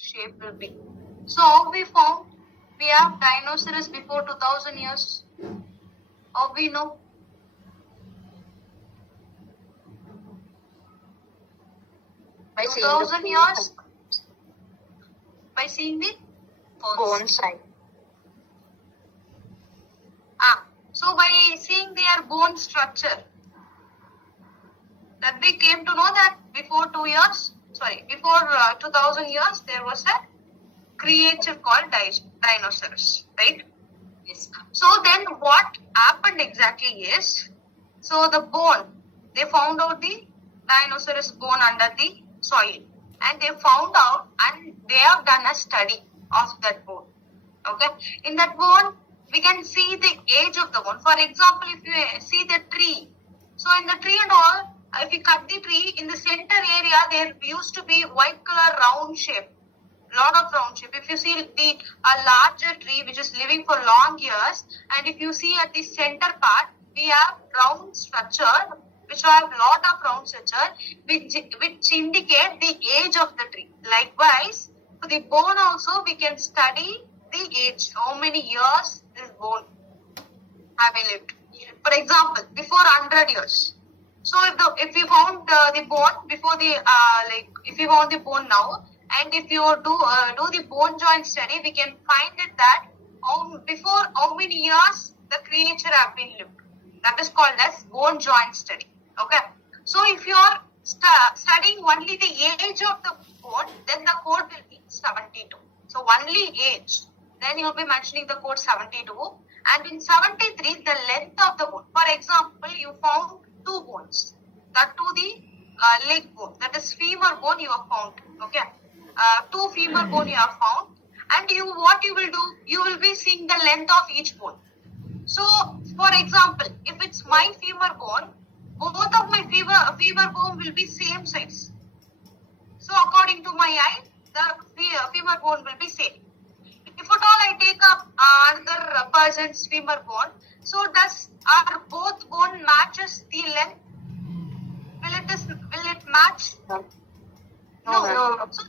shape will be. So how we found we have dinosaurs before 2000 years? How we know? By 2000 years? By seeing the bone side. So by seeing their bone structure, that we came to know that before 2000 years, there was a creature called dinosaurs, right? Yes. So then what happened exactly is, so the bone, they found out the dinosaurs bone under the soil, and they found out and they have done a study of that bone. Okay, in that bone, we can see the age of the bone. For example, if you see the tree, so in the tree and all, if you cut the tree, in the center area, there used to be white color round shape. Lot of round shape. If you see a larger tree which is living for long years, and if you see at the center part, we have round structure which have lot of round structure which indicate the age of the tree. Likewise, for the bone also we can study the age, how many years this bone have lived. For example, before 100 years. So if we found the bone before the if we found the bone now, and if you do the bone joint study, we can find it that before how many years the creature have been lived. That is called as bone joint study. Okay. So if you are studying only the age of the bone, then the code will be 72. So only age. Then you will be mentioning the code 72. And in 73, the length of the bone. For example, you found two bones. That to the leg bone. That is femur bone you have found. Okay. Two femur bone you have found. And what you will do? You will be seeing the length of each bone. So, for example, if it's my femur bone, both of my femur bone will be same size. So, according to my eye, the femur bone will be same. If at all I take up another person's femur bone, so are both bone matches the length? Will it match? No. So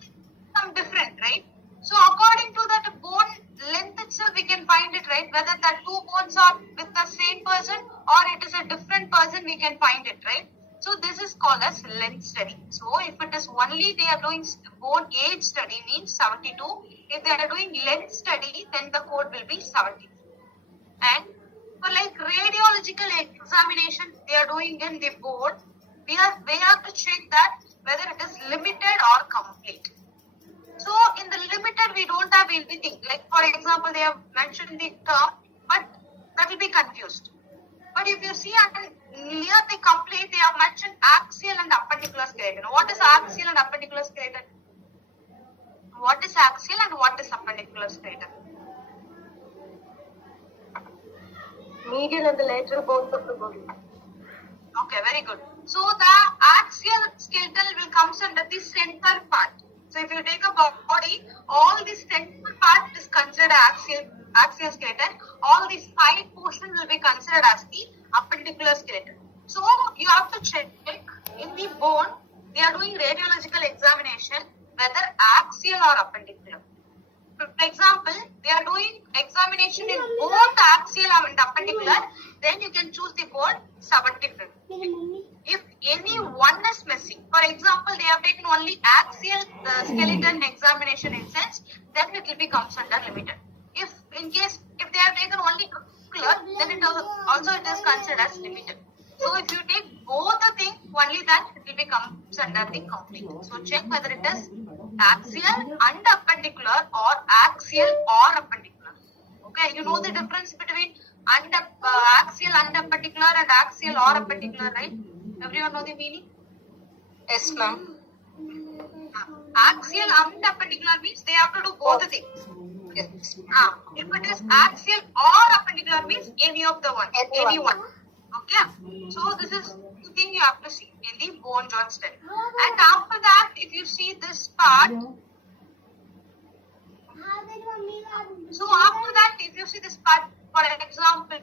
some different, right? So according to that bone length itself, we can find it, right? Whether the two bones are with the same person or it is a different person, we can find it, right? So this is called as length study. So if it is only they are doing bone age study, means 72. If they are doing length study, then the code will be 70. And for like radiological examination, they are doing in the bone, we have to check that whether it is limited or complete. So in the limited, we don't have anything. Like for example, they have mentioned the term, but that will be confused. But if you see near the complete, they have mentioned axial and appendicular skeleton. What is axial and appendicular skeleton? What is axial and what is appendicular skeleton? Medial and the lateral bones of the body. Okay, very good. So the axial skeleton will come under the center part. So if you take a body, all the center part is considered axial skeleton. All these 5 portions will be considered as the appendicular skeleton. So you have to check in the bone, they are doing radiological examination whether axial or appendicular. For example, they are doing examination in both axial and appendicular, then you can choose the bone 75. If any one is missing, for example, they have taken only axial skeleton examination in sense, then it will be comes under limited. If they have taken only appendicular, then it is considered as limited. So if you take both the things, only that it will become under the complete. So check whether it is axial and appendicular or axial or appendicular. Okay, you know the difference between axial and appendicular and axial or appendicular, right? Everyone know the meaning? Yes, ma'am. Axial and appendicular means they have to do both the things. Yes. If it is axial or appendicular means any of the one. Anyone. Okay. So this is the thing you have to see in the bone joint study. And after that, if you see this part, so after that, if you see this part, for example,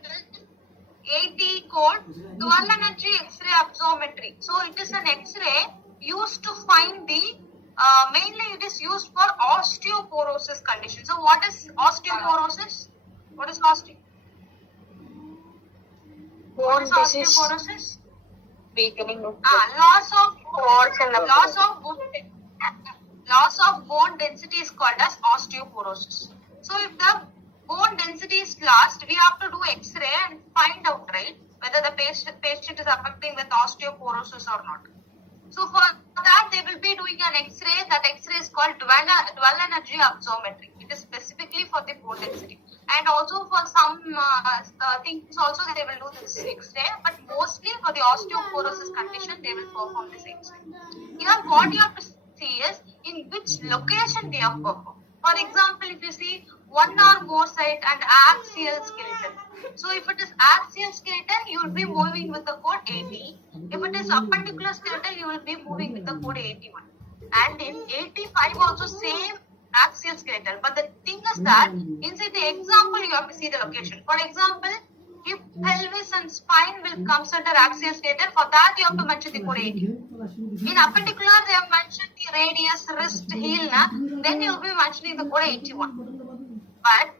80 code, dual energy X-ray absorptiometry. So it is an X-ray used to find the mainly it is used for osteoporosis condition. So what is osteoporosis? What is osteoporosis? Weakening of Loss of bone density is called as osteoporosis. So if the bone density is lost, we have to do X-ray and find out, right, whether the patient is affecting with osteoporosis or not. So for that, they will be doing an X-ray. That X-ray is called dual energy absorptiometry. It is specifically for the bone density. And also for some things also they will do this X-ray. But mostly for the osteoporosis condition, they will perform this X-ray. Here what you have to see is in which location they have performed. For example, if you see one or more site and axial skeleton. So if it is axial skeleton, you will be moving with the code 80. If it is appendicular skeleton, you will be moving with the code 81. And in 85 also same axial skeleton. But the thing is that inside the example you have to see the location. For example, if pelvis and spine will comes under axial skeleton, for that you have to mention the code 80. In appendicular, they have mentioned the radius, wrist, heel, then you will be mentioning the code 81. But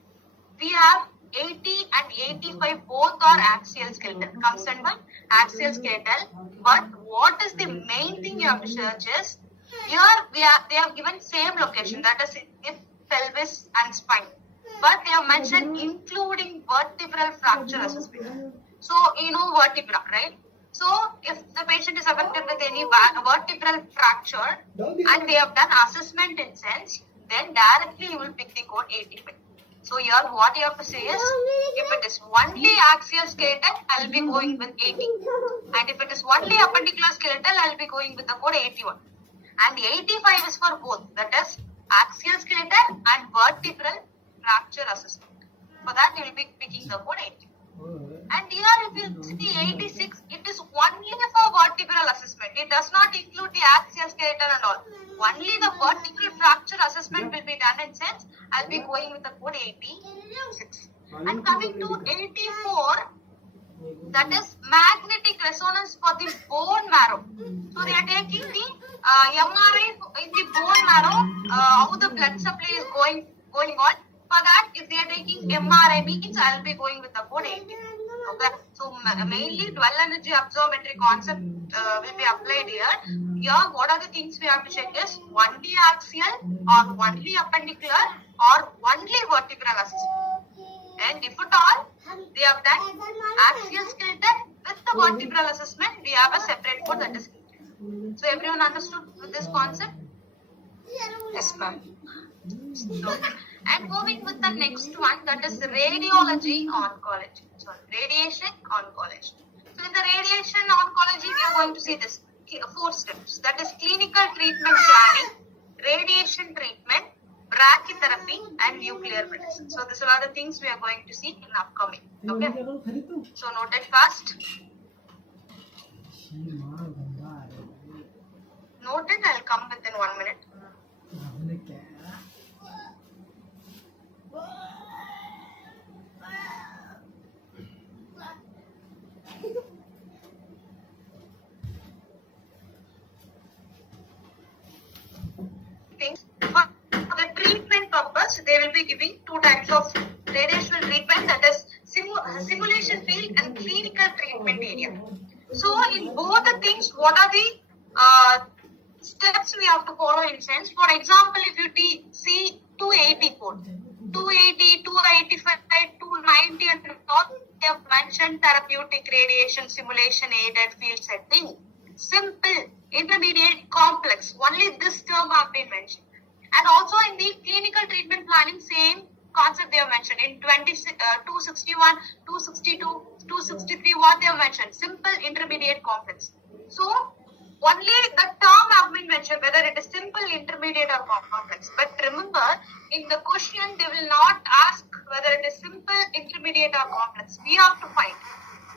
we have 80 and 85 both are axial skeleton, comes under axial skeletal. But what is the main thing you have to search is, here they have given same location, that is if pelvis and spine. But they have mentioned including vertebral fracture assessment. So you know vertebra, right? So if the patient is affected with any vertebral fracture and they have done assessment in sense, then directly you will pick the code 85. So here what you have to say is, if it is only axial skeleton, I will be going with 80. And if it is only appendicular skeleton, I will be going with the code 81. And 85 is for both, that is axial skeleton and vertebral fracture assessment. For that you will be picking the code 80. And here if you see 86, it is only for vertebral assessment. It does not include the axial skeleton and all. Only the vertebral fracture assessment will be done in sense. I will be going with the code 86. And coming to 84, that is magnetic resonance for the bone marrow. So they are taking the MRI in the bone marrow, how the blood supply is going on. For that, if they are taking MRI means I will be going with the code 80. Okay. So mainly dual energy absorptiometry concept will be applied here. Here, what are the things we have to check is only axial or only appendicular or only vertebral assessment. And if at all they have done axial skeleton with the vertebral assessment, we have a separate code, that is skeleton. So everyone understood with this concept? Yes, ma'am. Okay. And moving with the next one, that is radiology oncology. Sorry, radiation oncology. So in the radiation oncology, we are going to see this 4 steps. That is clinical treatment planning, radiation treatment, brachytherapy, and nuclear medicine. So these are the things we are going to see in upcoming. Okay. So note it fast. Note it. I'll come within 1 minute. Things for the treatment purpose, they will be giving 2 types of radiation treatment, that is simulation field and clinical treatment area. So in both the things, what are the steps we have to follow in sense? For example, if you see 280 code, 280, 285, 290 and all, they have mentioned therapeutic radiation simulation aided field setting. Simple, intermediate, complex. Only this term have been mentioned. And also in the clinical treatment planning, same concept they have mentioned. In 261, 262, 263, what they have mentioned? Simple, intermediate, complex. So only the term have been mentioned, whether it is simple, intermediate or complex. But remember, in the question, they will not ask whether it is simple, intermediate or complex. We have to find.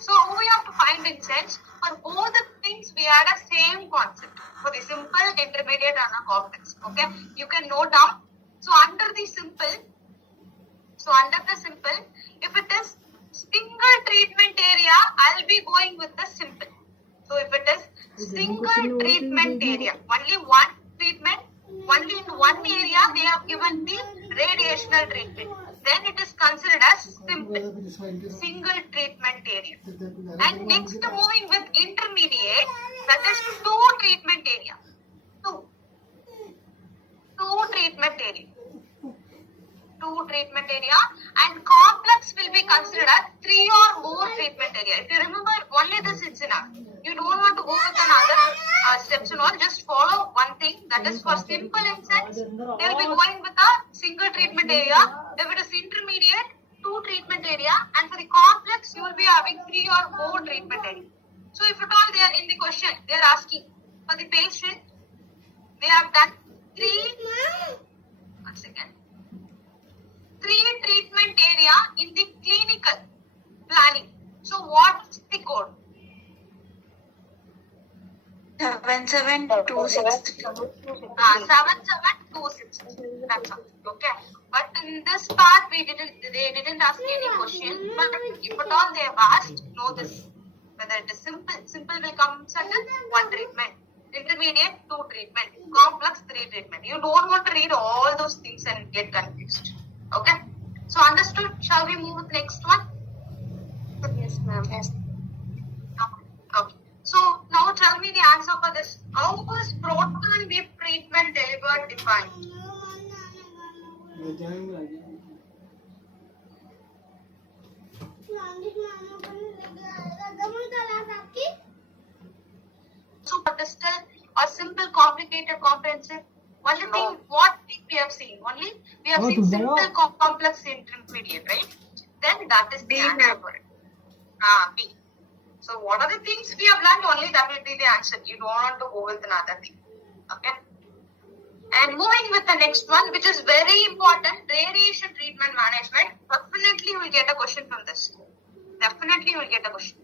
So we have to find in sense, for both the things we had a same concept. For the simple, intermediate and a complex. Okay. You can note down. So under the simple, if it is single treatment area, I'll be going with the simple. So if it is single treatment area, only one treatment only in one area they have given the radiational treatment. Then it is considered as single treatment area. And next, moving with intermediate, that is two treatment area. Two treatment area. Two treatment area, and complex will be considered as three or more treatment area. If you remember, only this is enough. You don't want to go with another steps and all. Just follow one thing. That is for simple instance, they will be going with a single treatment area. If it is intermediate, two treatment area, and for the complex, you will be having three or more treatment area. So if at all they are in the question, they are asking for the patient, they have done three treatment area in the clinical planning. So what's the code? 77260. 77260. That's all. Okay. But in this part, they didn't ask any question. But if at all they have asked, know this. Whether it is simple will come under one treatment. Intermediate, two treatment. Complex, three treatment. You don't want to read all those things and get confused. Okay. So understood? Shall we move to the next one? Yes, ma'am. Yes. Okay. So now tell me the answer for this. How was proton beam treatment delivered defined? So distal or simple, complicated, comprehensive? Only thing, what thing we have seen? Only we have seen simple, complex, intermediate, right? Then that is the answer for it. B. So what are the things we have learned? Only that will be the answer. You don't want to go with another thing. Okay. And moving with the next one, which is very important, radiation treatment management. Definitely you will get a question from this. Definitely you will get a question.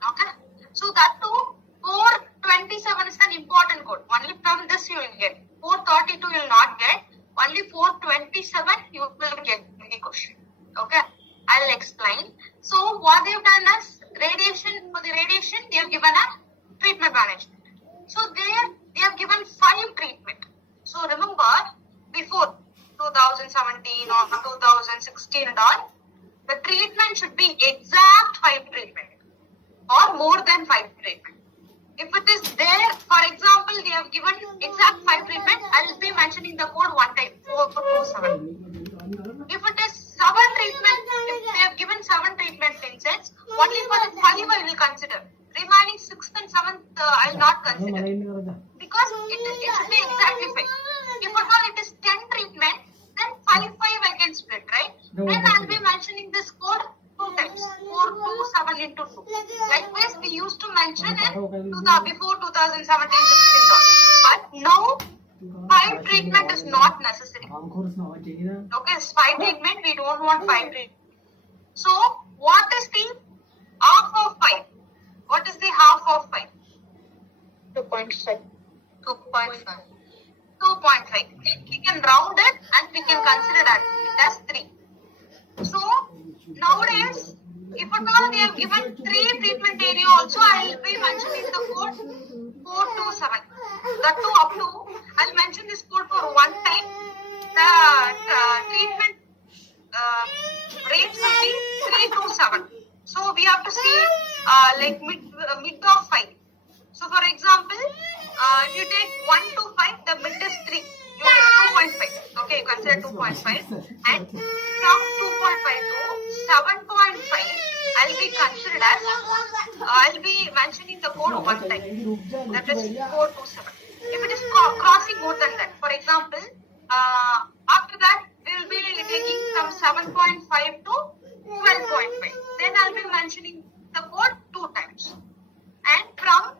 Okay. So that too, 427 is an important code. Only from this you will get. 432 you will not get. Only 427 you will get in the question. Okay. I'll explain. So what they have done is radiation, for the radiation they have given a treatment management. So there they have given 5 treatment. So remember before 2017 or 2016 and all, the treatment should be exact 5 treatment or more than 5 treatment. If it is there, for example, they have given exact 5 treatment, I will be mentioning the code one time, 427. If it is 7 treatment, if they have given 7 treatment instance, only for the 5 I will consider. Remaining 6th and 7th I will not consider. Because it should be exactly 5. If at all it is 10 treatment, then 5 I can split, right? Then I will be mentioning this code 2 times. 427 into 2. Likewise, we used to mention it before 2017-16. But now 5 treatment is not necessary. Okay, 5 treatment, we don't want 5 treatment. So, what is the half of 5? What is the half of 5? 2.5. 2.5. 2.5. We can round it and we can consider that it as 3. So, nowadays, if at all they have given 3 treatment area also, I will be mentioning the code 427. That too up to, I will mention this code for one time. The treatment rates will be 3 to 7. So we have to see like mid of 5. So for example, if you take 1 to 5, the mid is 3. You get 2.5. Okay, you consider 2.5. And from 2.5 to 7.5, I'll be considered as, I'll be mentioning the code one time. That is 4 to 7. If it is crossing more than that, for example, after that, we will be taking from 7.5 to 12.5. Then I'll be mentioning the code 2 times. And from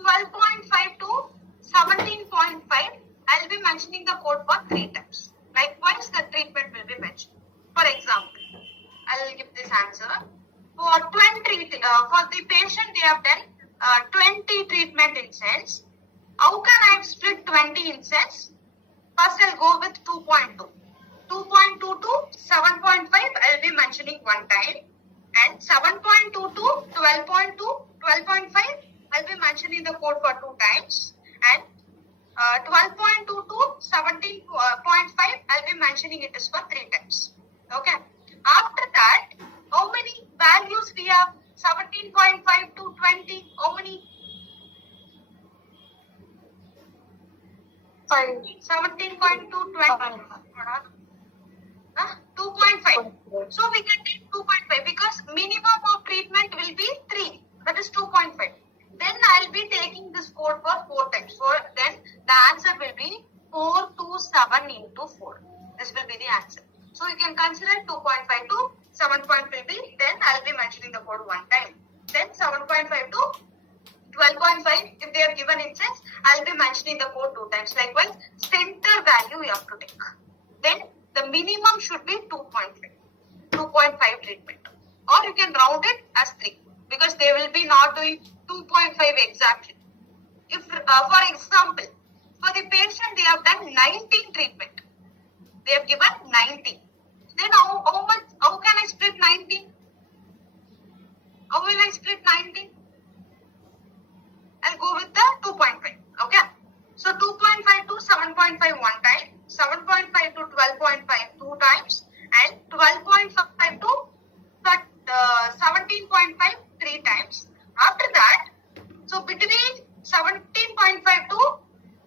12.5 to 17.5, I'll be mentioning the code for 3 times. Likewise, the treatment will be mentioned. For example, I'll give this answer. For 20, for the patient, they have done 20 treatment instance. How can I split 20 instance? First, I'll go with 2.2. 2.2 to 7.5, I'll be mentioning one time. And 7.2 to 12.2, 12.5, I'll be mentioning the code for 2 times. And 12.2 to 17.5, I'll be mentioning it is for 3 times. Okay. After that, how many values we have? 17.5 to 20. How many? 5. 17.2 to 20. 2.5. So we can take 2.5 because minimum of treatment will be 3. That is 2.5. Then I'll be taking this code for 4 times. So then the answer will be 427 into 4. This will be the answer. So you can consider 2.5 to 7.5. Then I'll be mentioning the code 1 time. Then 7.5 to 12.5, if they are given instance, I'll be mentioning the code 2 times. Likewise, center value you have to take. Then the minimum should be 2.5 treatment. Or you can round it as 3 because they will be not doing 2.5 exactly. If, for example, for the patient they have done 19 treatment. They have given 19. Then how can I split 19? How will I split 19? I'll go with the 2.5. Okay. So 2.5 to 7.5 1 time, 7.5 to 12.5 2 times, and 12.5 to 17.5 3 times. After that, so between 17.5 to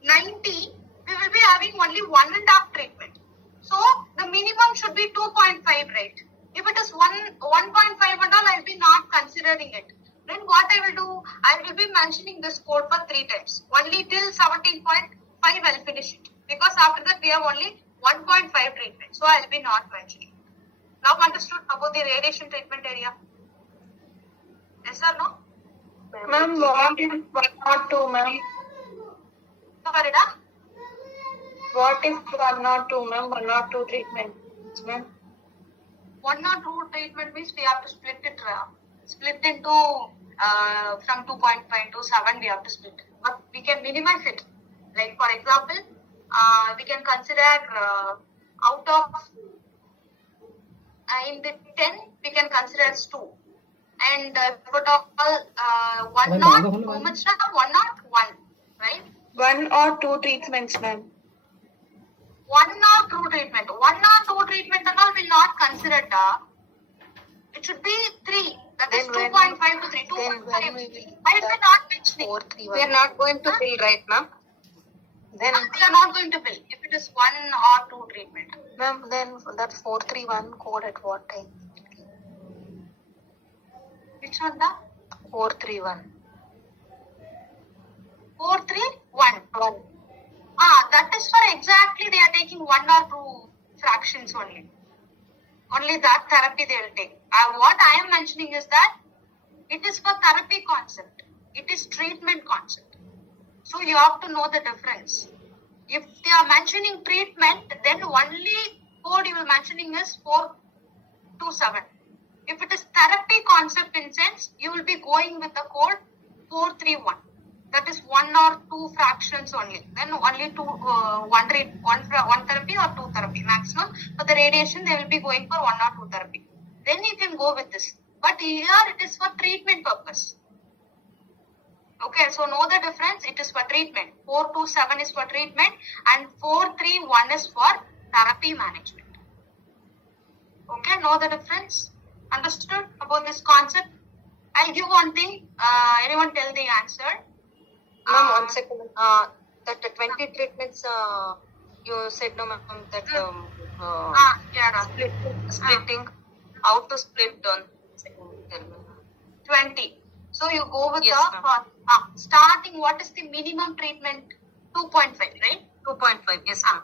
19, we will be having only 1.5 treatment. So the minimum should be 2.5, right? If it is 1.5 and all, I'll be not considering it. Then what I will do, I will be mentioning this code for 3 times. Only till 17.5 I'll finish it. Because after that we have only 1.5 treatment. So I'll be not mentioning. Now understood about the radiation treatment area? Yes or no? Ma'am, what if 1 or 2, ma'am? Sorry, da? What if 1 or 2, ma'am? 1 or 2 treatments, ma'am? 1 or 2 treatment means we have to split it. Split into from 2.5 to 7 we have to split. But we can minimize it. Like for example, we can consider out of in the 10 we can consider as 2. And for all 1 not, how much now? 1 not 1, right? 1 or 2 treatments, ma'am. 1 or 2 treatment. 1 or 2 treatment and all will not consider it. It should be 3. That is 2.5 to 3. 2.5. I will be not mentioning. 4, 3, 1. We are not going to bill, right, ma'am? Then, We are not going to bill if it is 1 or 2 treatment. ma'am, then that 431 code at what time? Which one da? 431. 431. 1. That is for exactly they are taking 1 or 2 fractions only. Only that therapy they will take. What I am mentioning is that it is for therapy concept. It is treatment concept. So you have to know the difference. If they are mentioning treatment, then only code you will mentioning is 427. If it is therapy concept in sense, you will be going with the code 431. That is 1 or 2 fractions only. Then only one therapy or 2 therapy maximum. For the radiation, they will be going for 1 or 2 therapy. Then you can go with this. But here it is for treatment purpose. Okay, so know the difference. It is for treatment. 427 is for treatment and 431 is for therapy management. Okay, know the difference? Understood about this concept? I'll give one thing. Anyone tell the answer? Ma'am, 1 second. That 20 treatments, you said no, ma'am, that splitting, how to split on. Second, tell me. 20. So you go with Yes, the starting. What is the minimum treatment? 2.5, right? 2.5, yes, ma'am.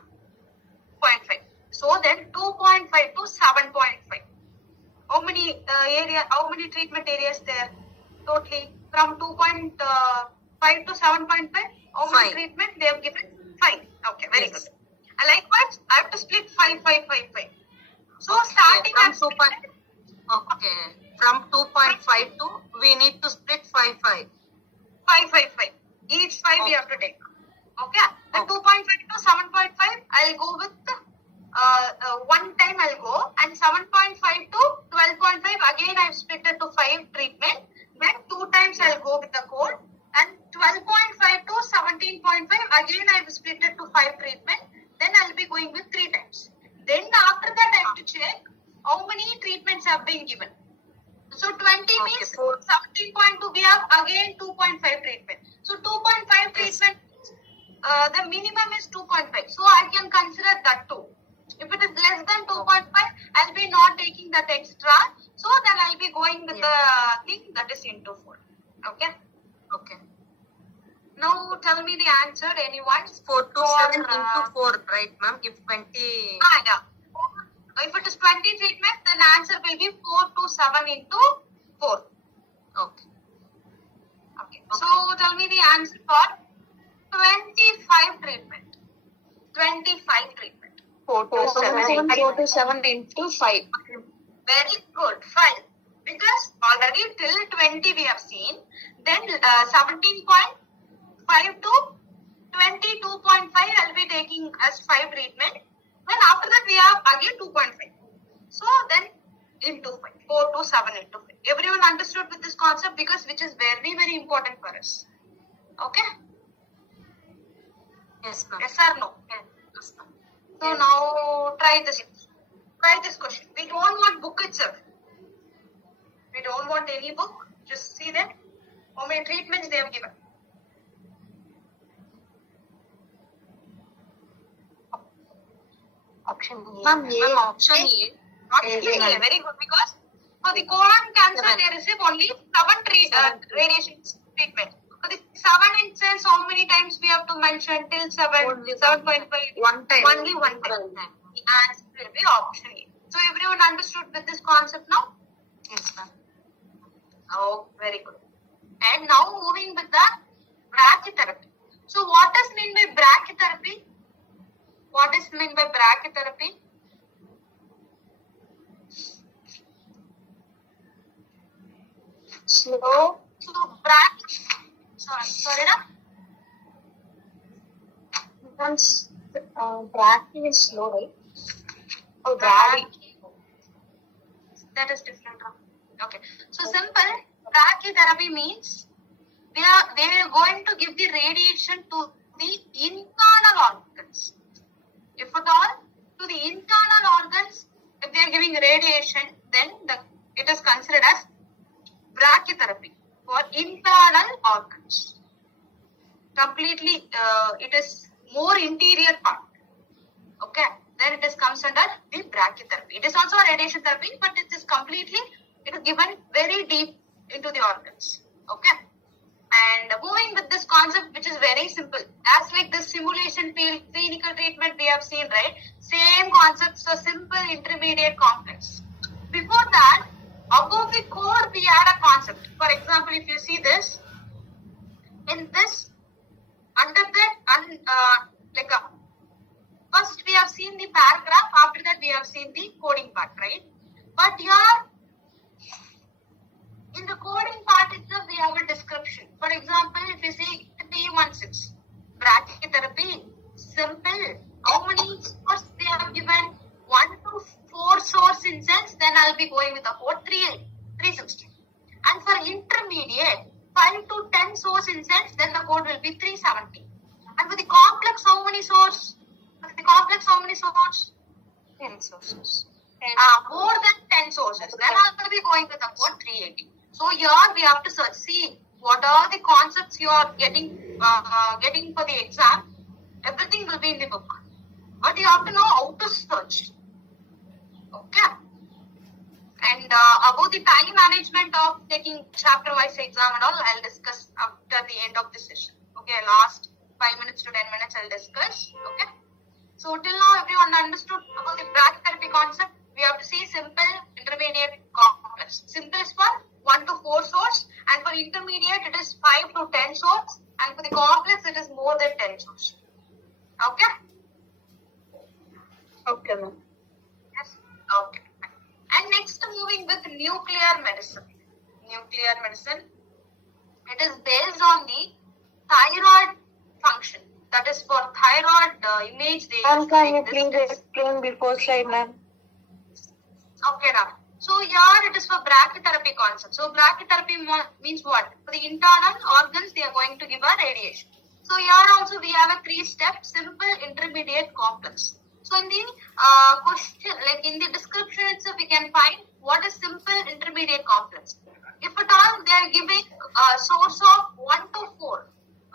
0.5. So then 2.5 to 7.5. How many How many treatment areas there? Totally from 2.5 to 7.5. How many 5. treatment they have given? 5. Okay, very Yes. good. Likewise, I have to split 5, 5, 5, 5. So Okay, starting from at 2. From 2.5 to we need to split 5, 5. 5, 5, 5. Each 5 we have to take. Okay. The Okay. 2.5 to 7.5, I'll go with one time I'll go, and 7.5 to 12.5 again I've split it to 5 treatment. Then 2 times I'll go with the code, and 12.5 to 17.5. Again, I have split it to 5 treatment. Then I'll be going with 3 times. Then after that, I have to check how many treatments have been given. So 20 means 17.2. We have again 2.5 treatment. So 2.5 treatment. The minimum is 2.5. So I can consider that too. If it is less than 2.5, I'll be not taking that extra. So then I'll be going with the thing that is into 4. Okay. Okay. Now tell me the answer, anyone? 427 into 4, right, ma'am? If 20. Yeah. If it is 20 treatment, then answer will be 427 into 4. Okay. Okay. So tell me the answer for 25 treatment. 25 treatment. 427 into 5. Very good. 5. Because already till 20 we have seen. Then 17.5 to 22.5 I'll be taking as 5 treatment. Then after that we have again 2.5. So then into 5. 4 to 7 into 5. Everyone understood with this concept because which is very, very important for us. Okay? Yes, ma'am. Yes or no? Yes. So now try this. Try this question. We don't want book itself. We don't want any book. Just see that how many treatments they have given. Option A. Ma'am, option A. Option A, very good, because for the colon cancer they receive only 7 radiation treatment. For the 7 instance, how many times we have to mention till 7.5? One time. Only one time. The answer will be option A. So everyone understood with this concept now? Yes, ma'am. Oh, very good. And now moving with the brachytherapy. So what is meant by brachytherapy? What is meant by brachytherapy? Slow. So sorry, Once brachy is slow, right? Oh, brachy. That is different. Okay. So simple. Brachytherapy means they are going to give the radiation to the internal organs. If at all to the internal organs, if they are giving radiation, then it is considered as brachytherapy for internal organs. Completely, it is more interior part. Okay, then it is comes under the brachytherapy. It is also a radiation therapy, but it is completely, it is given very deep into the organs. Okay, and moving with this concept, which is very simple, as like this simulation field, clinical treatment we have seen, right? Same concept, so simple, intermediate, complex. Before that, above the core, we had a concept. For example, if you see this, in this, under that, first we have seen the paragraph, after that we have seen the coding part, right? But here, in the coding part itself, we have a description. For example, if you see 316, brachytherapy, simple, how many sources they have given? 1 to 4 source instance, then I'll be going with the code 360. And for intermediate, 5 to 10 source instance, then the code will be 370. And for the complex, how many source? For the complex, how many source? 10 sources. More than 10 sources. Then I'll be going with the code 380. So here we have to search, see what are the concepts you are getting for the exam. Everything will be in the book. But you have to know how to search. Okay. And about the time management of taking chapter-wise exam and all, I'll discuss after the end of the session. Okay, last 5 minutes to 10 minutes I'll discuss. Okay. So till now everyone understood about the brachytherapy concept. We have to see simple, intermediate, complex. Simple is for 1 to 4 source, and for intermediate it is 5 to 10 source, and for the complex it is more than 10 source. Okay? Okay, ma'am. Yes. Okay. And next, moving with nuclear medicine. Nuclear medicine. It is based on the thyroid function. That is for thyroid image. Ma'am, can you please explain before slide, ma'am? Okay, now. So here it is for brachytherapy concept. So brachytherapy means what? For the internal organs, they are going to give a radiation. So here also we have a 3-step: simple, intermediate, complex. So in the question, like in the description itself, we can find what is simple, intermediate, complex. If at all they are giving a source of 1 to 4,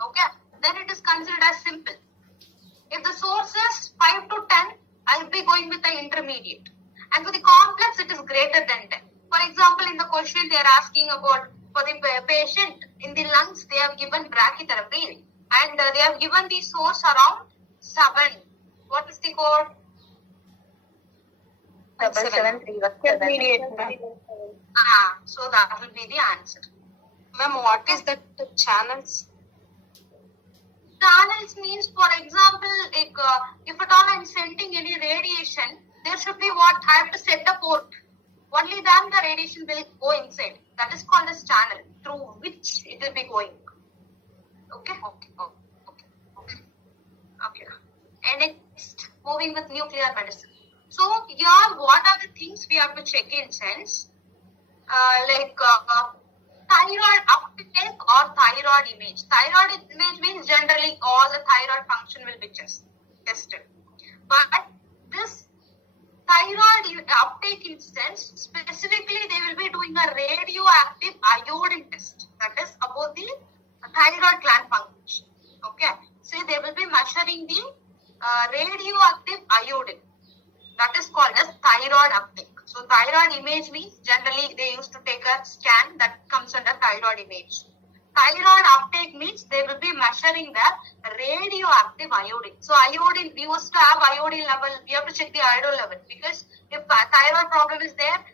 okay, then it is considered as simple. If the source is 5 to 10, I'll be going with the intermediate. And for the complex, it is greater than 10. For example, in the question, they are asking about for the patient in the lungs, they have given brachytherapy and they have given the source around 7. What is the code? 7. So that will be the answer. Ma'am, what is that channels? Channels means, for example, like, if at all I'm sending any radiation, there should be what? I have to set a port. Only then the radiation will go inside. That is called as channel, through which it will be going. Okay? Okay. And next, moving with nuclear medicine. So here, what are the things we have to check in sense? Thyroid uptake or thyroid image. Thyroid image means generally all the thyroid function will be tested. But this thyroid uptake instance, specifically they will be doing a radioactive iodine test. That is about the thyroid gland function. Okay. So they will be measuring the radioactive iodine. That is called as thyroid uptake. So thyroid image means generally they used to take a scan that comes under thyroid image. Thyroid uptake means they will be measuring the radioactive iodine. So iodine, we used to have iodine level, we have to check the iodine level because if thyroid problem is there,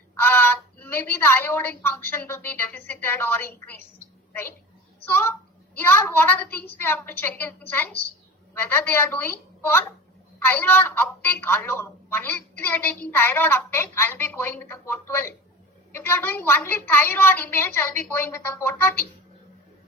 maybe the iodine function will be deficited or increased, right? So here what are the things we have to check in sense? Whether they are doing for thyroid uptake alone. Only if they are taking thyroid uptake, I'll be going with the code 12. If they are doing only thyroid image, I'll be going with the code 30.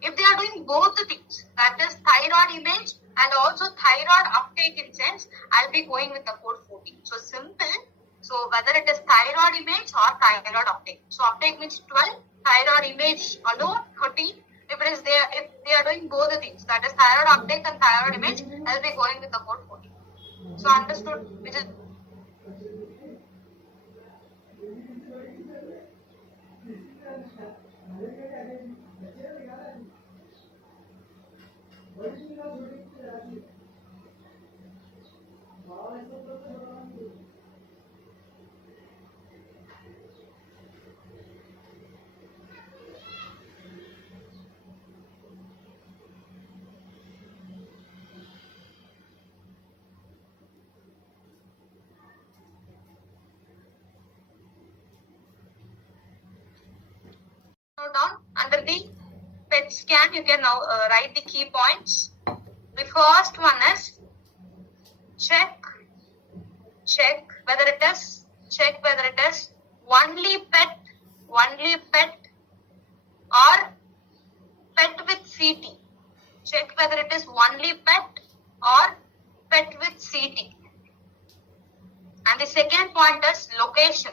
If they are doing both the things, that is thyroid image and also thyroid uptake in sense, I'll be going with the code 40. So simple. So whether it is thyroid image or thyroid uptake. So uptake means 12, thyroid image alone 30. If they are doing both the things, that is thyroid uptake and thyroid image, I'll be going with the code 40. So understood? Which is down under the PET scan, you can now write the key points. The first one is check whether it is only PET or PET with CT. Check whether it is only PET or PET with CT. And the second point is location.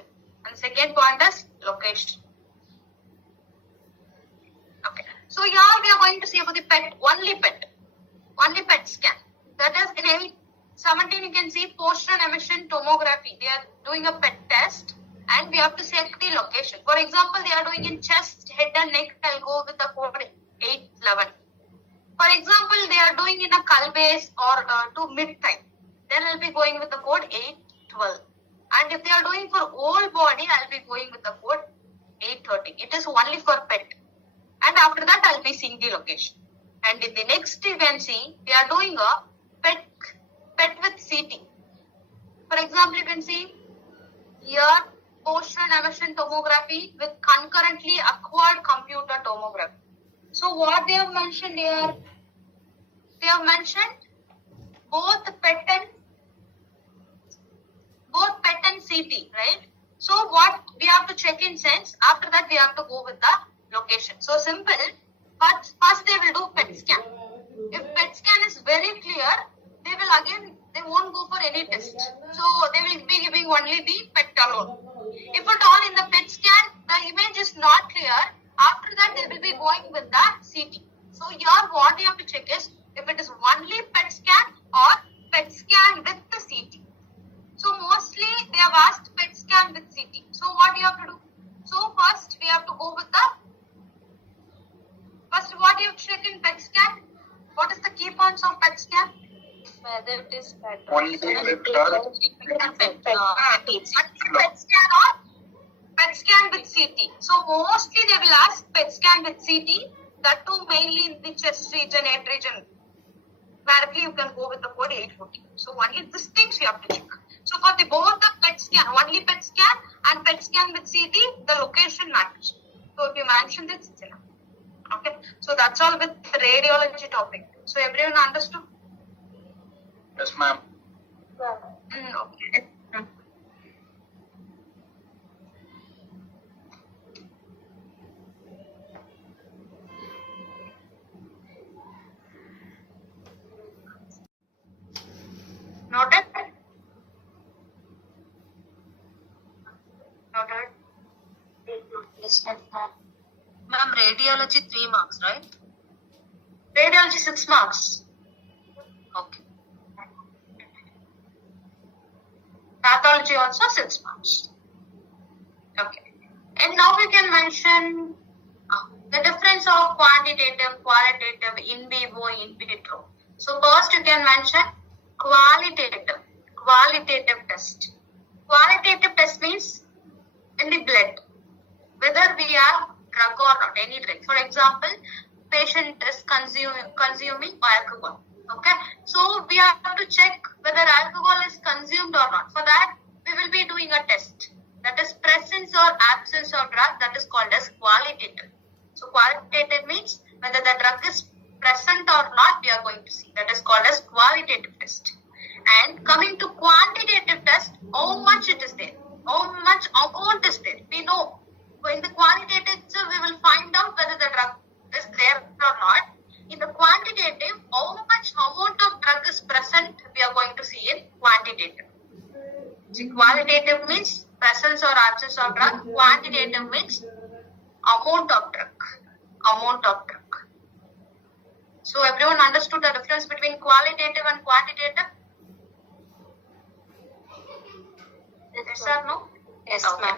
Okay. So here we are going to see about the PET, only PET scan. That is in 17 you can see post emission tomography. They are doing a PET test and we have to check the location. For example, they are doing in chest, head and neck. I'll go with the code 811. For example, they are doing in a skull base or to mid-thigh. Then I'll be going with the code 812. And if they are doing for whole body, I'll be going with the code 830. It is only for PET. And after that, I'll be seeing the location. And in the next, you can see, they are doing a PET with CT. For example, you can see here, post-emission tomography with concurrently acquired computer tomography. So what they have mentioned here, they have mentioned both PET and CT, right? So what we have to check in sense, after that we have to go with the location. So simple, but first they will do PET scan. If PET scan is very clear, they won't go for any test. So they will be giving only the PET alone. If at all in the PET scan, the image is not clear, after that they will be going with the CT. So here what you have to check is if it is only PET scan or PET scan with the CT. So mostly they have asked PET scan with CT. So what you have to do? So first we have to go with the, first what you have to check in PET scan? What is the key points of PET scan? Whether it is PET Only or with PET scan or PET scan with CT. So mostly they will ask PET scan with CT, that too mainly in the chest region, head region. Directly you can go with the code 840. So only these things you have to check. So for the both the PET scan, only PET scan and PET scan with CT, the location matters. So if you mention this, it's enough. Okay. So that's all with the radiology topic. So everyone understood? Yes, ma'am. Okay. Noted? Noted. Yes, ma'am. Ma'am, radiology 3 marks, right? Radiology 6 marks. Okay. Pathology also 6 marks. Okay. And now we can mention the difference of quantitative, qualitative, in vivo, in vitro. So first you can mention qualitative test. Qualitative test means in the blood, whether we are drug or not, any drug. For example, patient is consuming alcohol. Okay, so we have to check whether alcohol is consumed or not. For that, we will be doing a test. That is presence or absence of drug. That is called as qualitative. So qualitative means whether the drug is present or not, we are going to see. That is called as qualitative test. And coming to quantitative test, how much it is there, how much amount is there. We know. In the qualitative, we will find out whether the drug is there or not. In the quantitative, how much amount of drug is present, we are going to see in quantitative. See, qualitative means presence or absence of drug. Quantitative means amount of drug. Amount of drug. So everyone understood the difference between qualitative and quantitative? Yes or no? Yes, Okay. ma'am.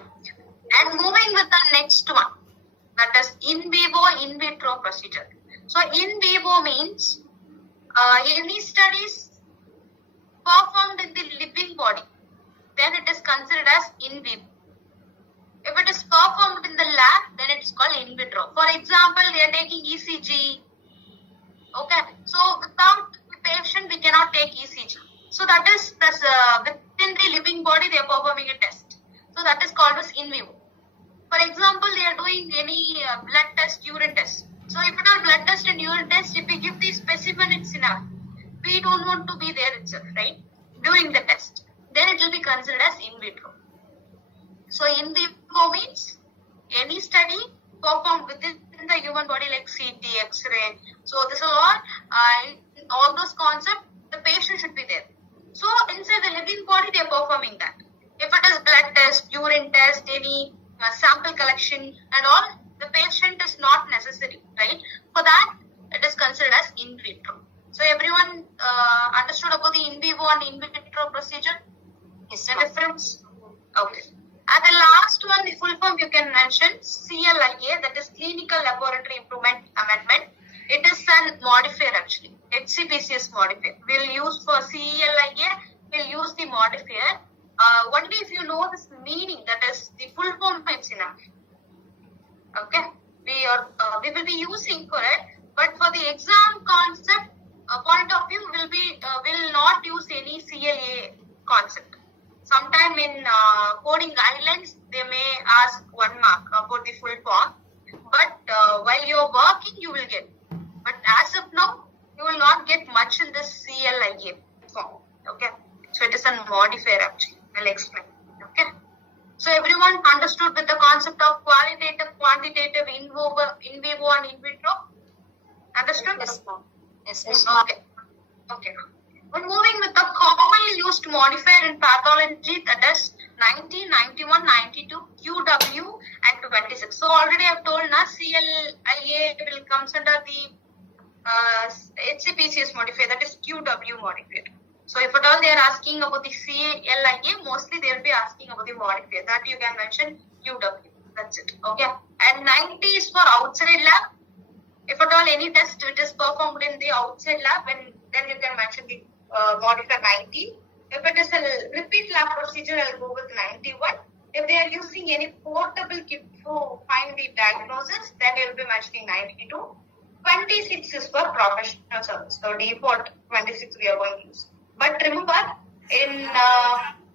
And moving with the next one, that is in vivo, in vitro procedure. So in vivo means any studies performed in the living body, then it is considered as in vivo. If it is performed in the lab, then it is called in vitro. For example, we are taking ECG. Okay, so without the patient, we cannot take ECG. So that is within the living body, they are performing a test. So that is called as in vivo. For example, they are doing any blood test, urine test. So if it are blood test and urine test, if we give the specimen, it's enough. We don't want to be there itself, right? During the test. Then it will be considered as in vitro. So in vivo means any study performed within the human body like CT, X-ray. So this is all those concepts, the patient should be there. So inside the living body, they are performing that. If it is blood test, urine test, any sample collection and all, the patient is not necessary, right? For that, it is considered as in vitro. So everyone understood about the in vivo and in vitro procedure? Yes, The ma'am. difference? Okay. And the last one, the full form you can mention, CLIA, that is Clinical Laboratory Improvement Amendment. It is a modifier actually, HCPCS modifier. We'll use for CLIA, we'll use the modifier. Only if you know this meaning, that is the full form, it's enough. Okay, we will be using for it, but for the exam concept point of view, will not use any CLA concept. Sometime in coding guidelines, they may ask 1 mark about the full form, but while you are working, you will get. But as of now, you will not get much in this CLIA form. Okay, so it is a modifier actually. I'll explain. Okay. So everyone understood with the concept of qualitative, quantitative, in vivo and in vitro? Understood? Yes, ma'am. Yes, ma'am. Okay. When moving with the commonly used modifier in pathology, that is 90, 91, 92, QW and 26. So already I've told na CLIA will comes under the HCPCS modifier, that is QW modifier. So if at all they are asking about the CLIA, mostly they will be asking about the modifier. That you can mention QW. That's it. Okay. And 90 is for outside lab. If at all any test which is performed in the outside lab, then you can mention the modifier 90. If it is a repeat lab procedure, I'll go with 91. If they are using any portable kit to find the diagnosis, then they will be mentioning 92. 26 is for professional service. So default 26 we are going to use. But remember, in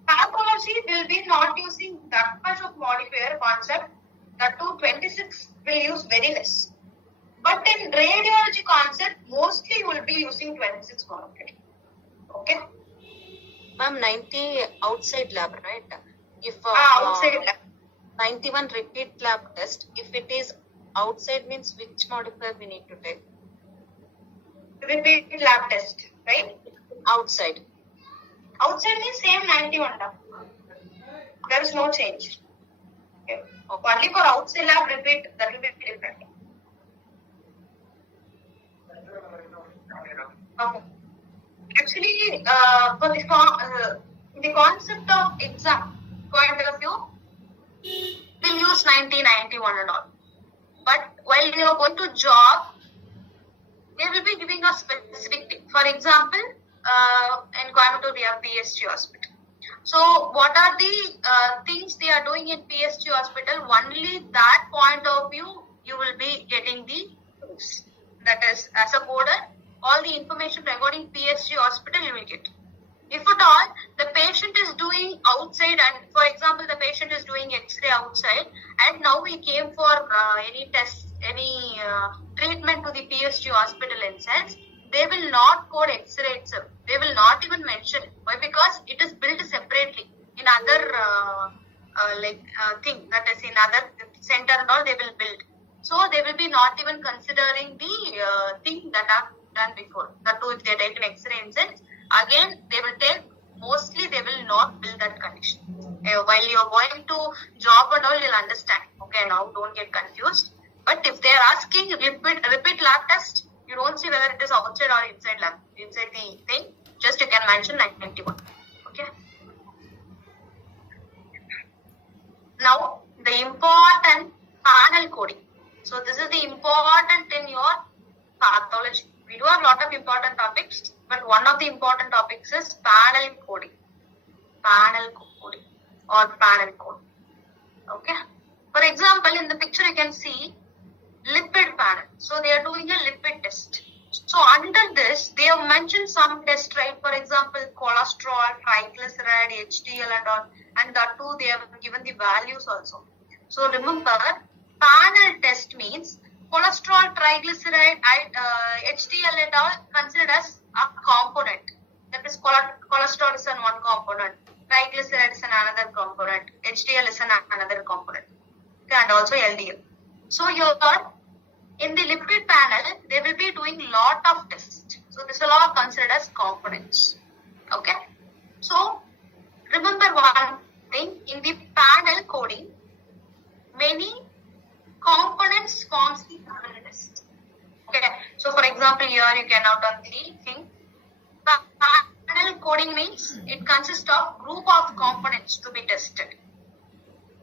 pathology, we'll be not using that much of modifier concept. That too 26 will use very less. But in radiology concept, mostly you will be using 26 modifier. Okay? Ma'am, 90 outside lab, right? If outside lab. 91 repeat lab test, if it is outside means which modifier we need to take? Repeat lab test, right? Outside. Outside means same 91. There is no change. Okay. Only for outside lab repeat, that will be different. Okay. Actually, for the concept of exam point of view, we'll use 90, 91 and all. But while you are going to job, they will be giving a specific thing. For example, in Coimbatore we have PSG hospital. So what are the things they are doing in PSG hospital? Only that point of view you will be getting the news. That is, as a coder, all the information regarding PSG hospital you will get. If at all the patient is doing outside, and for example the patient is doing X-ray outside, and now we came for any test, any treatment to the PSG hospital in sense, they will not code X-ray itself. They will not even mention it. Why? Because it is built separately in other thing, that is in other center and all they will build. So they will be not even considering the thing that are done before. That too, if they take an X-ray in sense, again they will take, mostly they will not build that condition. While you are going to job and all, you'll understand. Okay, now don't get confused. But if they are asking repeat lab test, you don't see whether it is outside or inside lab, inside the thing, just you can mention 91. Okay. Now the important panel coding. So this is the important in your pathology. We do have a lot of important topics, but one of the important topics is panel coding. Panel coding or panel code. Okay. For example, in the picture you can see lipid panel. So they are doing a lipid test. So under this, they have mentioned some test, right? For example, cholesterol, triglyceride, HDL and all. And that too, they have given the values also. So remember, panel test means cholesterol, triglyceride, HDL and all considered as a component. That is, cholesterol is one component, triglyceride is another component, HDL is another component, and also LDL. So here, in the lipid panel, they will be doing lot of tests. So this will all considered as components. Okay. So remember one thing, in the panel coding, many components forms the panel test. Okay. So for example, here you can note on the thing. Panel coding means it consists of group of components to be tested.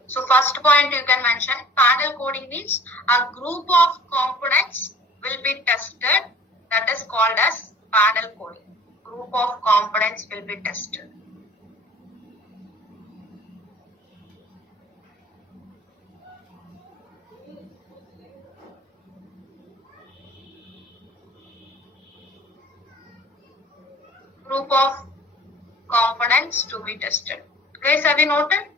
So first point you can mention, panel coding means a group of components will be tested. That is called as panel coding. Group of components will be tested. Group of components to be tested. Guys, have you noted?